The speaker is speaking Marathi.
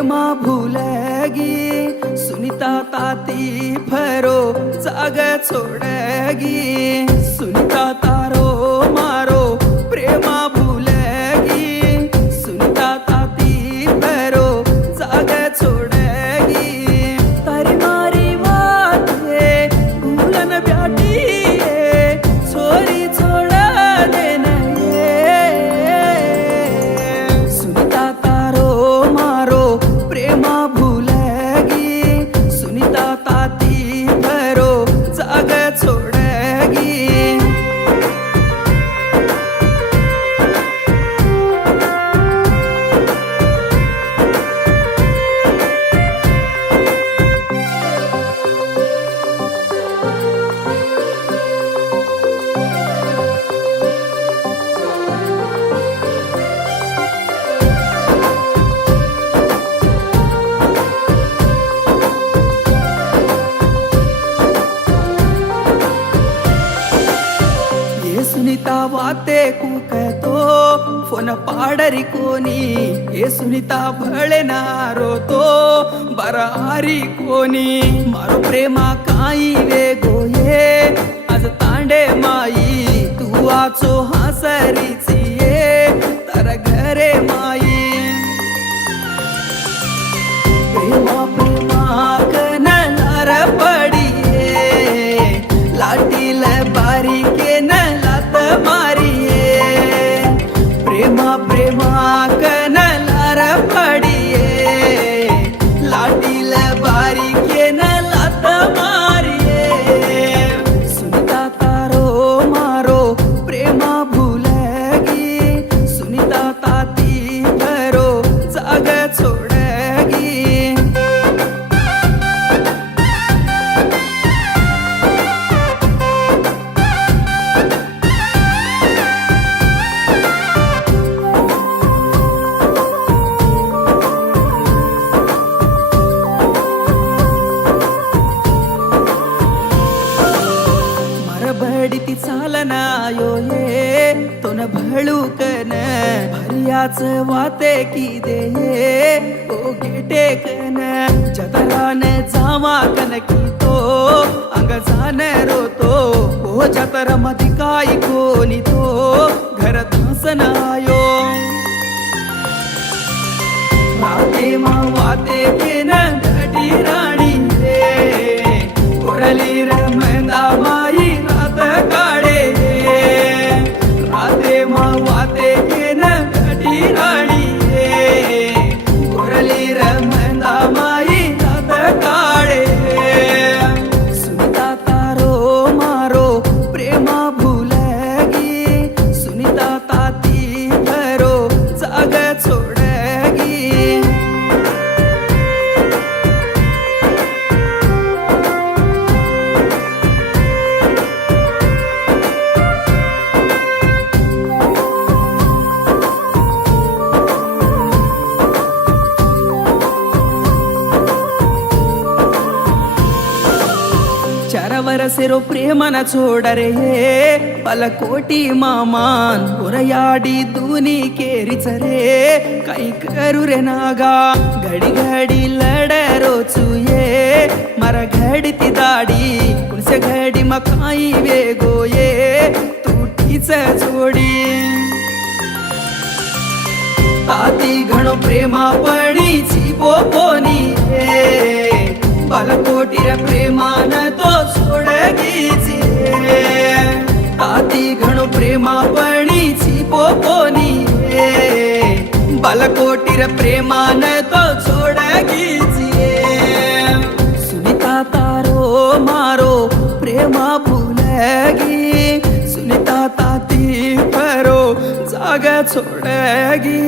प्रेमा भूलेगी, सुनीता ताती फरो जाग छोड़ेगी। सुनीता तारो मारो प्रेमा भूलेगी, सुनीता ताती फरो जाग छोड़ेगी। तारी मारी बाते भूलन ब्याटी छोरी छोड़ा देना ये। सुनीता तारो मारो प्रेमा भूलेगी, सुनीता ताती भरो जाग छोड़ेगी। सुनीता वाते कू कहतो फोन पाडरी कोणी। हे सुनीता भळे नारो तो बरारी कोणी। मारो प्रेमा काई वे गोये आज तांडे माई, तू आचो हासरीची ये तर घरे माई। प्रेमा प्रेमा कनलार पडिये, लाटील बारीके न मारिये। प्रेमा प्रेमा कनलार पडिये, लाटील बारीके न लात मारिये। सुनीता तारो मारो प्रेमा भूलेगी, सुनीता ताती भरो जाग छोड़ेगी। बडती चालना यो ये तो न भळूकन भरियाच वाते की दे ओ गेटे कन। जतरान जावा कन की तो अंग जान रोतो, ओ जतर मधी काय कोणी तो घर धासनायो। राते मा वाते के न घटी राणी रे, उरली रमंदा माई काढे। राते मा वाते के न घटी राणी रे, उरली रमंदा माई रात काढे। सुनीता तारो मारो प्रेमा भूलेगी, सुनीता ताती भरो जाग छोड़ेगी। ವರಸೆರೋ ಪ್ರೇಮನ ಚೋಡರೆ ಪಲಕೋಟಿ ಮಾಮಾನ್ ಉರಯಾಡಿ ದೂನಿ ಕೇರಿಸರೆ ಕೈ ಕರುರೆ ನಾಗ घडी घडी लडरो चुये मर घडती दाडी कुणसे घडी मकाई वेगोये तुटीच जोडी। ताती घणो प्रेमा पडी चिपो पोनी बालकोटीर प्रेमान तो सोडगीची। ताती घणो प्रेमा पडी चिपो पोनी बालकोटीर प्रेमान तो सोडगीची। सुनीता तारो मारो प्रेमा भूलेगी, सुनीता ताती भरो जाग छोड़ेगी।